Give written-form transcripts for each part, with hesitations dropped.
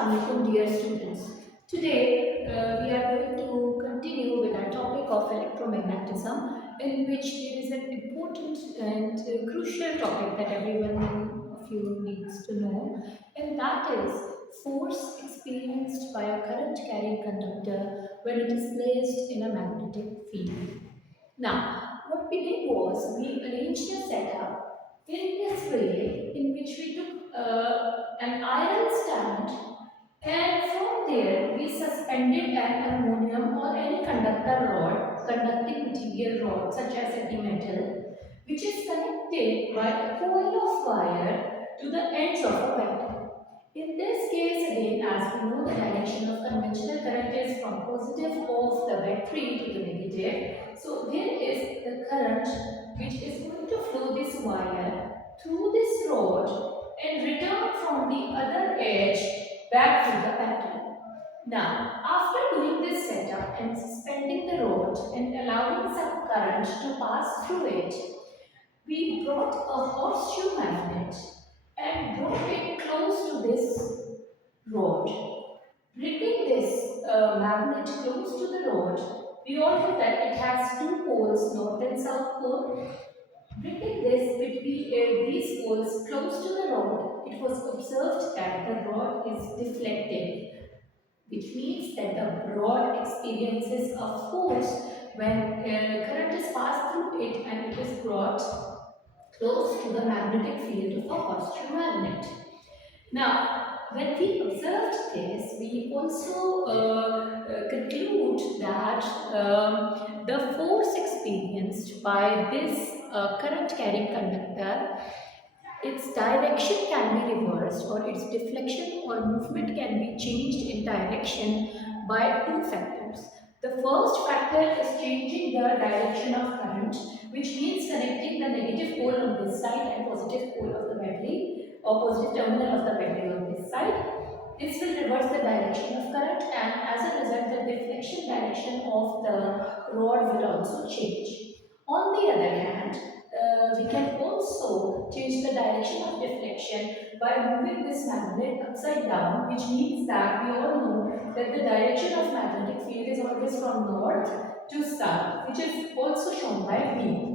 Assalamualaikum dear students. Today we are going to continue with our topic of electromagnetism, in which there is an important and crucial topic that everyone of you needs to know, and that is force experienced by a current carrying conductor when it is placed in a magnetic field. Now, what we did was we arranged a setup in this way in which we took an iron stand, and from there we suspended an aluminum or any conductor rod, conducting material rod such as heavy metal, which is connected by a coil of wire to the ends of a battery. In this case, again, as we know, the direction of conventional current is from positive of the battery to the negative. So there is the current which is going to flow this wire through this rod and return from the other edge back to the battery. Now, after doing this setup and suspending the rod and allowing some current to pass through it, we brought a horseshoe magnet and brought it close to this rod. Bringing this magnet close to the rod, we all know that it has two poles, north and south pole. Bringing this between these poles close to the rod, it was observed that the rod is deflected, which means that the rod experiences a force when current is passed through it and it is brought close to the magnetic field of a horseshoe magnet. Now, when we observed this, we also conclude that the force experienced by this current carrying conductor, its direction can be reversed, or its deflection or movement can be changed in direction by two factors. The first factor is changing the direction of current, which means connecting the negative pole on this side and positive pole of the battery, or positive terminal of the battery on this side. This will reverse the direction of current, and as a result the deflection direction of the rod will also change. On the other hand, we can also change the direction of deflection by moving this magnet upside down, which means that we all know that the direction of magnetic field is always from north to south, which is also shown by V.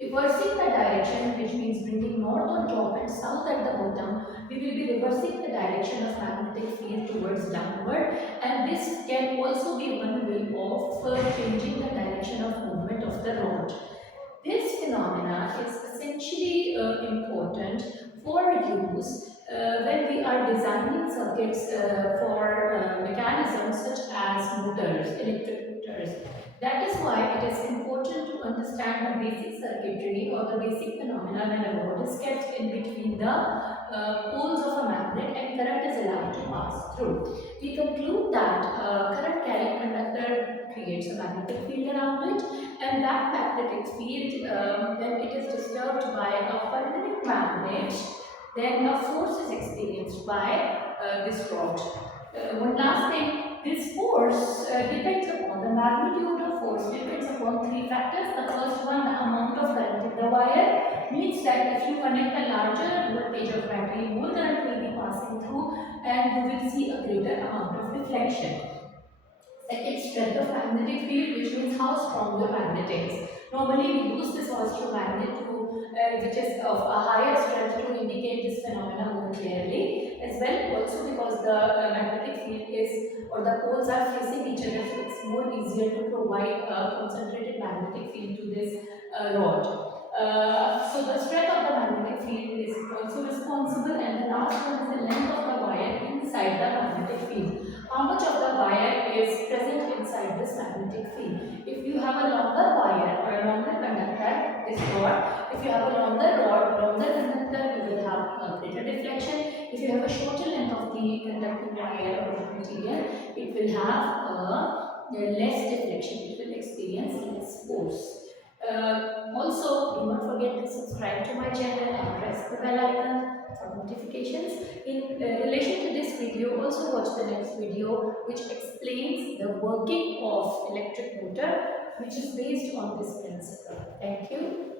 Reversing the direction, which means bringing north on top and south at the bottom, we will be reversing the direction of magnetic field towards downward, and this can also be one way of changing the direction of movement of the rod. This phenomena is essentially important for use when we are designing circuits for mechanisms such as motors, electric motors. That is why it is important to understand the basic circuitry or the basic phenomena when a rod is kept in between the poles of a magnet and current is allowed to pass through. We conclude that current carrying conductor creates a magnetic field around it, and that magnetic field, when it is disturbed by a permanent magnet, then a force is experienced by this rod. One last thing, this force depends upon the magnitude of force, depends upon three factors. The first one, the amount of current in the wire, means that if you connect a larger voltage of battery, more current will be passing through and you will see a greater amount of deflection. Second, strength of magnetic field, which means how strong the magnet is. Normally we use this horseshoe magnet which is of a higher strength to indicate this phenomena more clearly, as well also because the magnetic field is, or the poles are facing each other, so it's more easier to provide a concentrated magnetic field to this rod. So the strength of the magnetic field is also responsible, and the last one is the length of the wire inside the magnetic field. How much of the wire is present inside this magnetic field? If you have a longer wire or a longer conductor, this rod, if you have a longer rod, longer conductor, you will have a greater deflection. If you have a shorter length of the conducting wire or material, it will have a less deflection, it will experience less force. Also, do not forget to subscribe to my channel and press the bell icon for notifications. In relation to this video, also watch the next video which explains the working of electric motor, which is based on this principle. Thank you.